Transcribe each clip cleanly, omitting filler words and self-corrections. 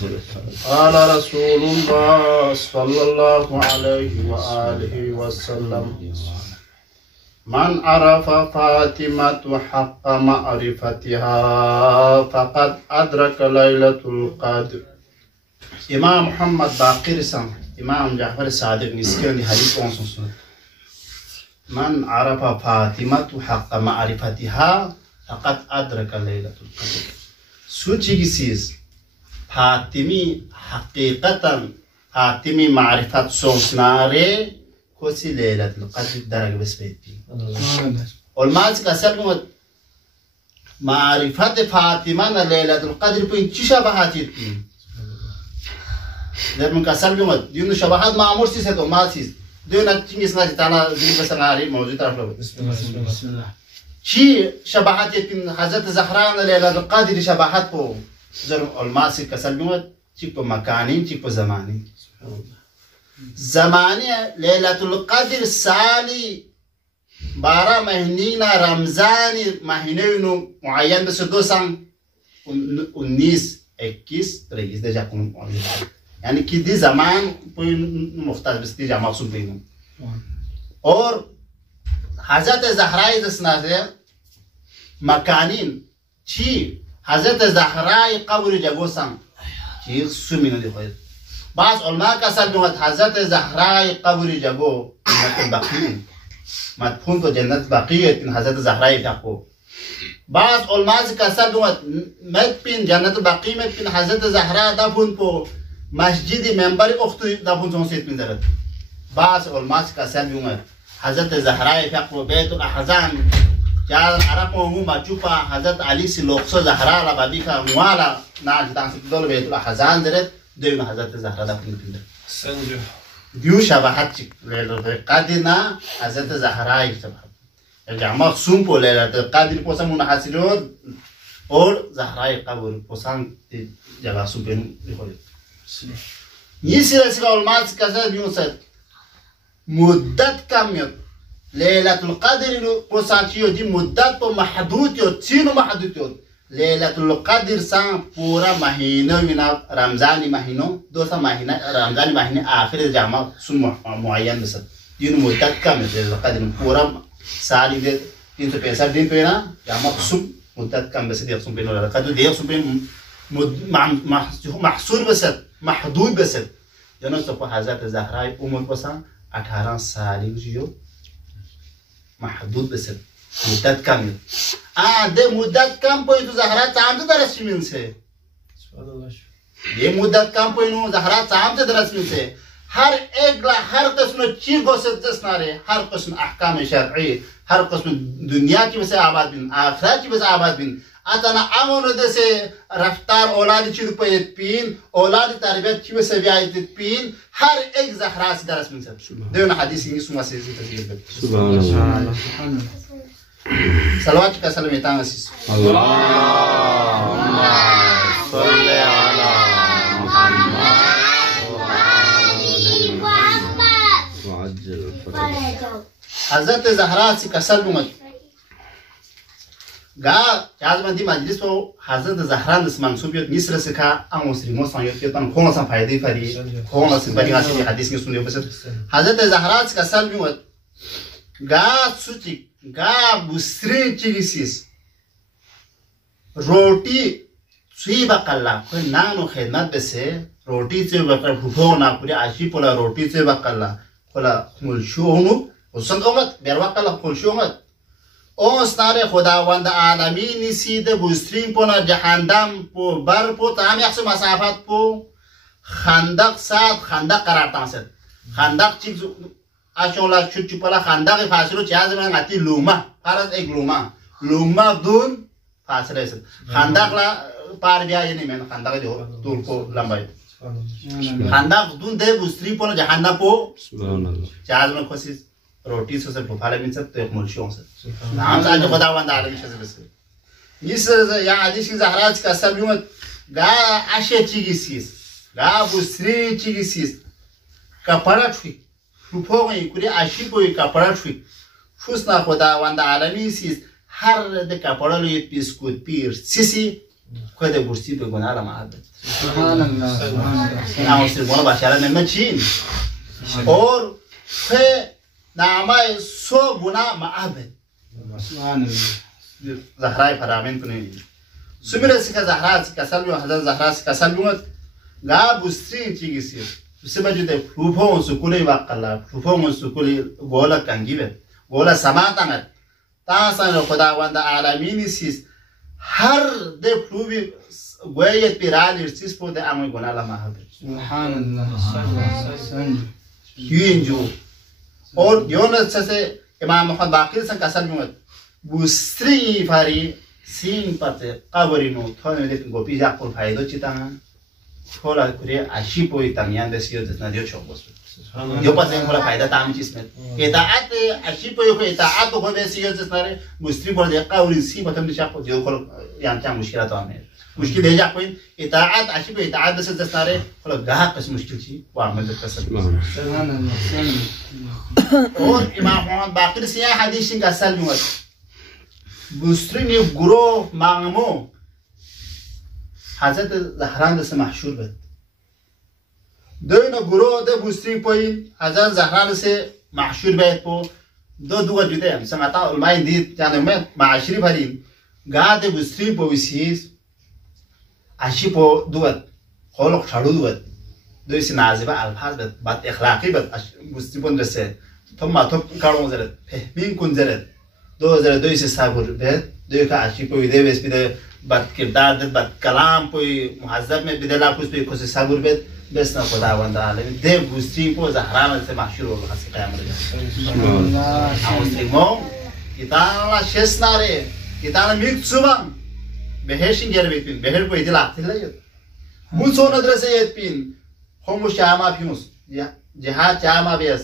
قال رسول الله صلى الله عليه وآله وسلم من عرف فاطمة حق معرفتها فقد أدرك ليلة القدر. إمام محمد باقر سام إمام جعفر الصادق نسكن حديث قنصن من عرف فاطمة حق معرفتها فقد أدرك ليلة القدر. سوچی سیز فاطمی حقیقتا فاطمی معرفت سوسناره کوسی لیلة القدر درجة بس بيتي. والمالك كسبنا معرفة فاطمة ليلة القدر بين شبهات الدين. لما كسبنا دين شبهات ما أمر سيسة وما سيس. دين أتيمس ناس تانا زين بس نعرف موجود تعرف. بسم الله. شيء شبهات الدين حضرت زهراء ليلة القدر شبهات بو. زر المالك كسبنا شيء بو مكاني شيء بو زماني. زمانه ليلة القدر سالي 12 مهنينا رمضان مهنينو معين بس 219 21 ده جاكم يعني كده زمان بين مختلف بس دي جامع مقصود بينهم और حضرت زهراء دسناده مكانين شي حضرت زهراء قبر جاگوسان شي سمينو دي خير بعض علماء كسبوا حضرت زهراء قبر جاگو جنة البقيع مدفون في جنة البقيع إن حضرت زهراء تقو بعض علماء كسبوا مدفن جنة البقيع مدفن حضرت زهراء دفن في مسجد منبر أخت دفن جون سيد من درت بعض علماء كسبوا حضرت زهراء تقو بيت الأحزان جال عرب وهم مجوبا حضرت علي سلوكسو زهراء لبابيكا موالا نال تانسك دول بيت الأحزان درت دين حضرت زهراء دفن بندر. سنجو. ديو شبهات للقادنا حضرت زهراء شبهات. الجماعة سومبو للقادر بوسان منحسرون और زهراء قبر بوسان جگہ سومبين يقول. يصير سكال الماس كذا بيوصل مدة كم يوم ليلة القدر بوسان تيو دي مدة محدود يو تينو محدود يو. ليلة القدر سان پورا مهینه مینا رمضان مهینه دوستا مهینه رمضان مهینه آخر جامع سن معین بسد دین مدت کم ليلة القدر پورا سالی ده 365 दिन पे ना जहाँ सुन मुद्दत कम बस दिया सुन पे नोला कदू दिया सुन पे محصور बसत محدود बसत जनो तो हज़रत ज़हरा उम्र बसा 18 साल जियो محدود बसत मुद्दत कम ده मुद्दत कम पोई तो ज़हरा चांद दरस मिल से ये मुद्दत कम पोई नो ज़हरा चांद दरस मिल से हर एक ला हर किस्म चीज़ गोसत जस्नारे हर किस्म अहकाम शरई हर किस्म दुनिया की वजह आबाद बिन आखिरत की वजह आबाद बिन अतना अमन दसे रफ्तार औलाद चीज़ पे पीन औलाद तरबियत की वजह व्यायत पीन हर एक ज़हरा से दरस मिल से देवना हदीस इंगी सुमा से तस्वीर कर सुभान अल्लाह सलवात का सलाम इतांगसिस अल्लाहुम्मा सल्ली अला حضرت زهرا سی کسل بومد گا جاز مندی مجلس و حضرت زهرا نس منصوبیت نیست رسه که ام مسلمو سانیت تن کون سان فایده فری کون سان بری هستی حدیث می سنیو بس حضرت زهرا سی کسل بومد گا سوچی گا بسری چیزیس روटी सुई बकल्ला कोई नानो खिदमत बसे रोटी से बकर भूखो ना पूरे आशी पोला रोटी से बकल्ला पोला मुलशोनु وصل أمت بيروقع له كل شو أمت أو استاره خداوند عالمین سید بوسترین پونا جهنم پو بر پو تمام یخش مسافت پو خندق سات خندق قرار تامسد خندق چیز اشولا چوب چوبلا خندق فاصله چیز من عتی لوما فرض یک لوما دون فاصله است خندق لا پار بیا یه نیمه خندق جو طول کو لمبای خندق دون ده بوسترین پونا جهنم پو سبحان الله چیز من خوشی روटी से सिर्फ फाले में सब तो एक मुल्शियों से नाम आज खुदावंद आलमी से बस इस या आदिश की ज़हराज का सब यूँ गा आशे चीज़ गा बुस्री चीज़ कपड़ा छुई रुपो में कुछ आशी कोई कपड़ा छुई खुश ना खुदावंद आलमी से हर दे कपड़ा लो ये बिस्कुट पीर सिसी كده بورسي بيقول على معبد سبحان الله أنا أصير ولا بشارة نمشين أور في نعمة سو بنا معبد سبحان الله زهراء فرامين تنين سمير سكا زهراء سكا سلبي وحزن زهراء سكا سلبي لا بورسي تيجي سير بسبب جد فلوفون سكولي وقلا فلوفون سكولي غولا كانجيبه غولا سماتنا تاسان الخدا واندا عالمين سيس هر ده فلوبي غوية بيرال يرسيس بوده أمي غنا لا معبد سبحان الله ينجو और योनस से इमाम मोहम्मद बाकिर संग कसर में बुस्त्री फारी सीन पते कबरिनो थोने दे गोपी जापुर फायदो चिताना थोड़ा कुरे आशी पोई तमियान देसियो जितना दियो चौबस जो पते थोड़ा फायदा ताम चीज में इताअत आशी पोई को इताअत को बेसियो जितना रे बुस्त्री पर दे कबरी सी पतम दिशा को जो को यान चा मुश्किल तो हमें मुश्किल है जा कोई इताअत आशी पोई इताअत से जितना रे थोड़ा गाह कस मुश्किल छी वो अमल कसर سبحان الله और इमाम मोहम्मद बाकिर से यह हदीस का असल में बुस्त्री ने गुरो मांगमो हज़रत ज़हरान से मशहूर है दो न गुरो दो बुस्त्री पोई हज़रत ज़हरान से मशहूर है पो दो दुआ जुते हैं समझता उलमाई दी जाने में माशरी भरीन गाद बुस्त्री पोइसीस आशी पो दुआ खोलक छाड़ू दुआ दो इस नाज़िबा अल्फाज बात इखलाकी बात बुस्त्री पोन जैसे ثم توب كارون زرت مين كون زرت دو زرت دويس سابور بيت دو كاشي بوي ديفيس بده بات كردار بات كلام بوي مهذب में بده لا कुछ भी कुछ سابور بيت بس ना खुदा वंदा आले दे बुस्त्री पो ज़हरान से मशहूर हो गया कयाम रे मुस्लिमों किताला शेसनारे किताला मिक सुबह बेहेशिंग गर बेतिन बेहर को इदिला आतिला यो मुसो नदर से येतिन होमो शामा फिमुस जहाद चामा बेस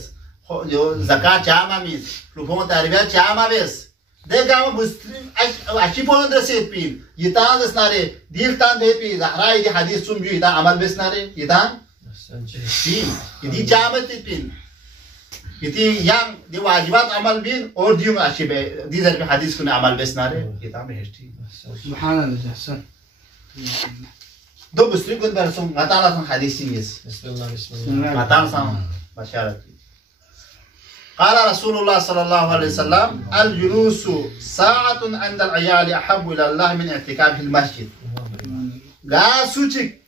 जो ज़कात चामा मिस लुफों तारिबा चामा बेस देखा वो बुस्त्री अच्छी पोलन दरसे पीन ये तान दसनारे दिल तान दे पी ज़हरा ये हदीस सुन भी इता अमल बेसनारे ये तान पीन ये चामा ती पीन ये yang di wajibat amal bin और दियों अच्छी बे दी जर पे हदीस कुने अमल बेसनारे ये तान बेहती سبحان الله أحسن दो बुस्त्री कुन बरसों माताला सन हदीस सिंगिस بسم الله माताला सन बशारत قال رسول الله صلى الله عليه وسلم الجلوس ساعة عند العيال أحب إلى الله من اعتكاف المسجد غاسوچك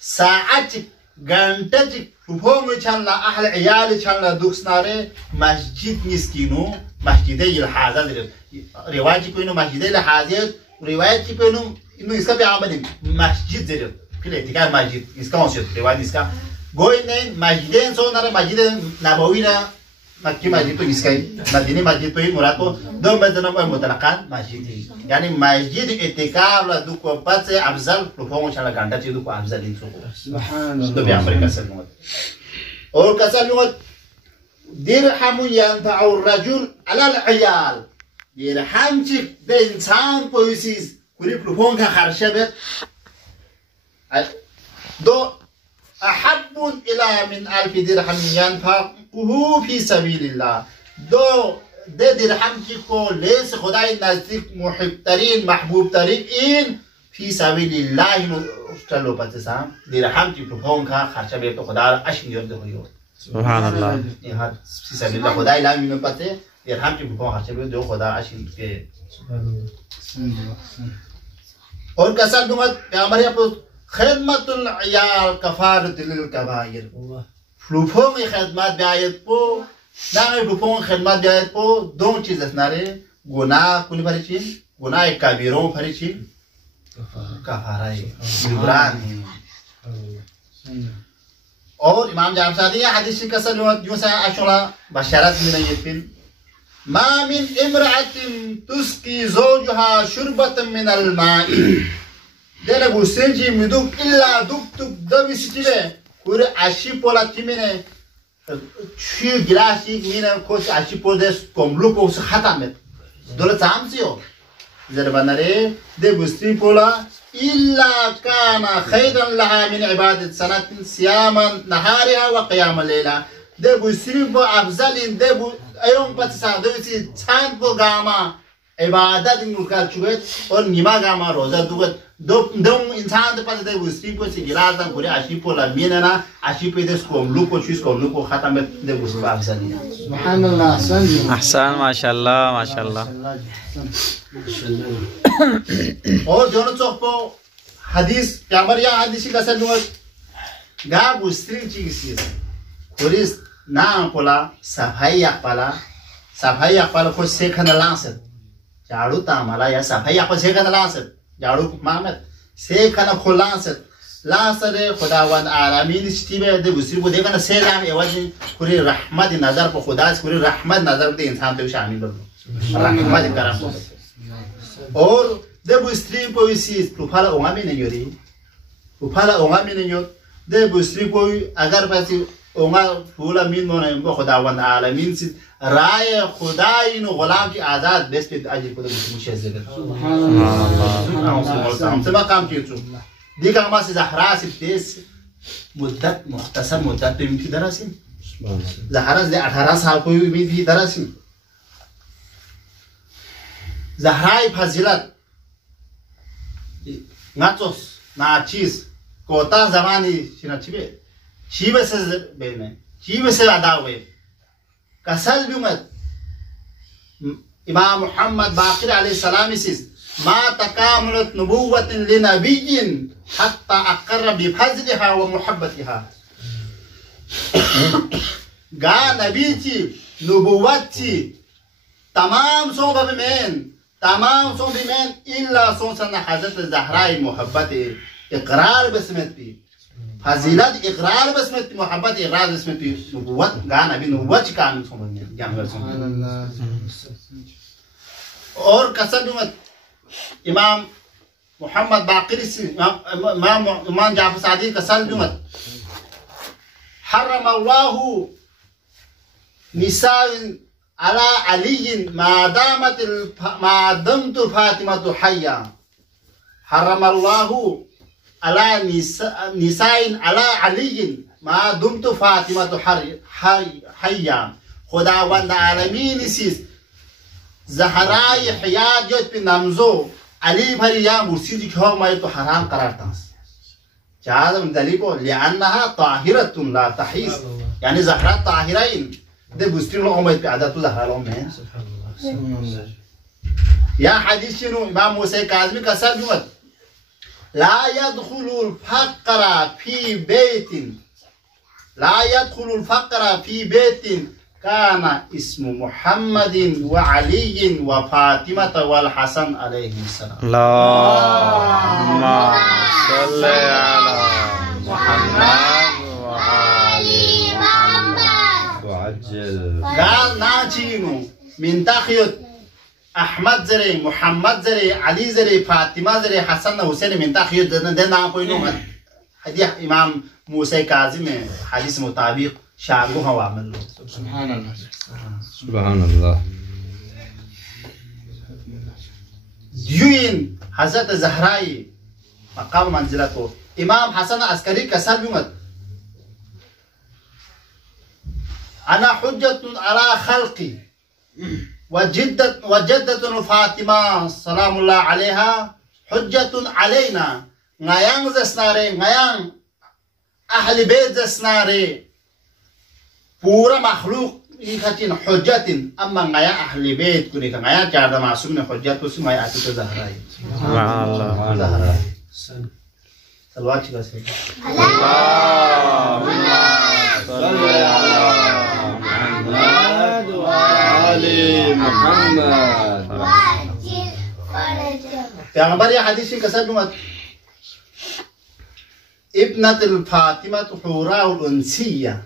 ساعتك غنتك فهم چلا أهل عيال چلا دوسناره مسجد مسكينو مسجد الحاضر رواية كونو مسجد الحاضر رواية كونو إنه इसका भी आमद مسجد زير في الاعتكاف مسجد इसका मौजूद रवायत इसका गोई नहीं مسجد सो नरे مسجد नबवी ना مكي مسجد तो इसका मदीनी مسجد तो ही मुराद को दो मस्जिदों में मुतलकान مسجد है यानी مسجد اعتكاف ला दुख को पद से अफजल रुफों चला घंटा चीज़ दुख अफजल इंसो سبحان الله तो भी हमारे कसर में और कसर में दिरहम ينفع الرجل على العيال दिरहम चिक दे इंसान को इसी कुरी रुफों का खर्चा बे दो أحب إلى من 1000 درهم ينفقه في سبيل الله دو ده درهم كيكو ليس خداي نزدیک محب ترين محبوب ترين في سبيل الله چلو پتسام درهم كيكو فون کا خرچہ بے تو خدا اشن يرد ہويو سبحان الله یہ في سبيل الله خداي لا من پتے درهم كيكو فون خرچہ بے دو خدا اشن کے سبحان الله اور کسل دمت پیغمبر اپ خدمة العيال كفارة للكبائر. فلوفون خدمات بعيد بو، نعم فلوفون خدمات بعيد بو، دون چیز اسناره، گناه کلی پریچین، گناه کبیرون پریچین، کفاره، جبران. और इमाम जाम सादी ये हदीस का सलूत जो सा अशुरा बशरत में नहीं फिन ما من امرأة تسقي زوجها شربة من الماء دل بوسنجي مدوك إلا دكتك دبي ستيله كور أشي بولا تيمينه شيء جلاسي مينه كوش أشي بودس كملو كوش خاتمت دولة تامسيو زربانره دل بوسنجي بولا إلا كان خيرا لها من عبادة سنة صياما نهارها وقيام الليلة دل بوسنجي بو أفضل دل بو أيوم بتسا دل بوسنجي تان بو غاما इबादत मुल्का चुगत और निमागा मा रोजा दुगत दम इंसान तो पास दे उसी को से गिलास दम पूरे आशी पोला मीना आशी पे दे को लुक को चीज को लुक को खत्म दे उस बाप सनी سبحان الله أحسن ما شاء الله ما شاء الله और दोनों चौक पर हदीस कैमर या हदीस का सर दुगत गा बुस्त्री चीज पुलिस ना पोला सफाई अकपाला को सेखन लांसत झाड़ू तामाला या सफाई अकपाल सेखन लांसत झाड़ू मामत सेखन खुलांसत लांसरे खुदावंद आलमीन स्टीबे दे बुस्त्री को देखना सेलाम एवजी पूरी रहमत नजर पर खुदा से पूरी रहमत नजर दे इंसान तो शामिल हो रहमत करम और दे बुस्त्री को इसी प्रोफाइल ओंगा में नहीं योरी प्रोफाइल ओंगा में नहीं योर दे बुस्त्री को अगर पैसे ओंगा फूला मीन मोना इनको खुदावंद आलमीन से राय खुदाई नो गुलाम की आजाद बेस्ट अजी को मुशे से हमसे मा काम किए चु दिखा हमारे से ज़हरा से तेज मुद्दत मुख्तसर मुद्दत पे भी दरासी ज़हरा से 18 साल को भी दरासी ज़हराई फजीलत नाचोस नाचीज कोता ज़मानी शिवे से बेने शिवे से अदा हुए कसल भी मत इमाम मोहम्मद बाक़िर अलैहिस्सलाम इस मा तकामलत नबुव्वतिन लिनबिय्यिन हत्ता अक़र्र बिफज़लिहा व मुहब्बतिहा गा नबी ची नबुव्वत ची तमाम सों बिमेन इल्ला सोसन हज़रत ज़हरा मुहब्बत इक़रार बस्मती फजीलत इक़रार बस्मती मुहब्बत इक़रार बस्मती नबुव्वत गा नबी नबुव्वत कामिल सोमने जानवर और कसम मत इमाम मोहम्मद बाक़िर इमाम जाफ़र सादिक़ कसम मत हर्रम अल्लाहु निसा अला अली मा दमतु फातिमतु हय्या हर्रम अल्लाहु अला निसा अला अली मा दमतु फातिमतु हय्या खुदावंद आलमीन इस ज़हराई हयात जो पे नमज़ो अली भरी या मुर्शिद क्यों मैं तो हराम करार था चाहे दली को लियान्नहा ताहिरतुन ला तहीस यानी ज़हरा ताहिराइन दे बुस्ती लोग मैं पे आदत तो ज़हरा लोग में या हदीस चीनो इमाम मूसा काज़मी का सर जुमत ला यदखुलुल फ़क़रा फ़ी बैतिन काना इस्मु मुहम्मदिन व अलीयिन व फातिमत वल हसन अलैहिस्सलाम अल्लाहुम्मा सल्लि अला मुहम्मद व आलि मुहम्मद व अज्जल गाल नाचीनु मिन तखियत अहमद जरे मुहम्मद जरे अली जरे फातिमा जरे हसन हुसैन मिन तखियत दे नाम कोई नो हदीस इमाम मूसा काज़िम में हदीस मुताबिक शागो हवा में लो سبحان الله سبحان الله युइन हज़रत ज़हराई मकाम मंजिला को इमाम हसन अस्करी कसर भी मत अना हुज्जतुन अला खल्क़ी वजद्दतुन फातिमा सलामुल्लाह अलैहा हुज्जतुन अलैना ngayang zasnare ngayang ahli bait zasnare पूरा मखलूक इखातिन हुज्जतिन अम्मा ngayang ahli bait kuni ka ngayang jarda masum ne hujjat to sumay ati to Zahra subhanallah Zahra salawat chika se Allahumma salli ala Muhammad wa ali Muhammad पैगंबर ये हदीस की कसर दूंगा इब्नतुल फातिमा हुराउल उनसिया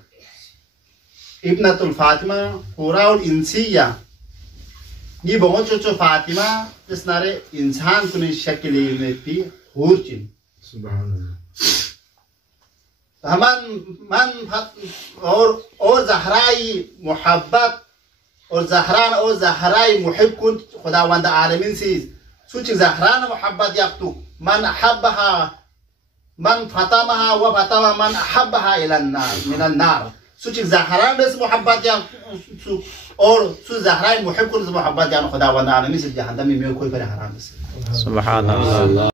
इब्नतुल फातिमा हुराउल इंसिया ये बहुत चोचो फातिमा जिस नारे इंसान को नहीं शक्ली में भी हूर चिन हमन मन और ज़हराई मोहब्बत और ज़हरान और ज़हराई मुहिब कुन खुदावंद आलमीन से सुच ज़हरान मोहब्बत याक्तु मन अहब्बहा मन फतमहा व फतमा मन अहब्बहा इलन नार मिनन नार सुच ज़हरान बस मोहब्बत या और सु ज़हरा मुहिब कुन मोहब्बत जान खुदा वंदा ने मिस जहन्नम में कोई पर हराम से सुभान अल्लाह।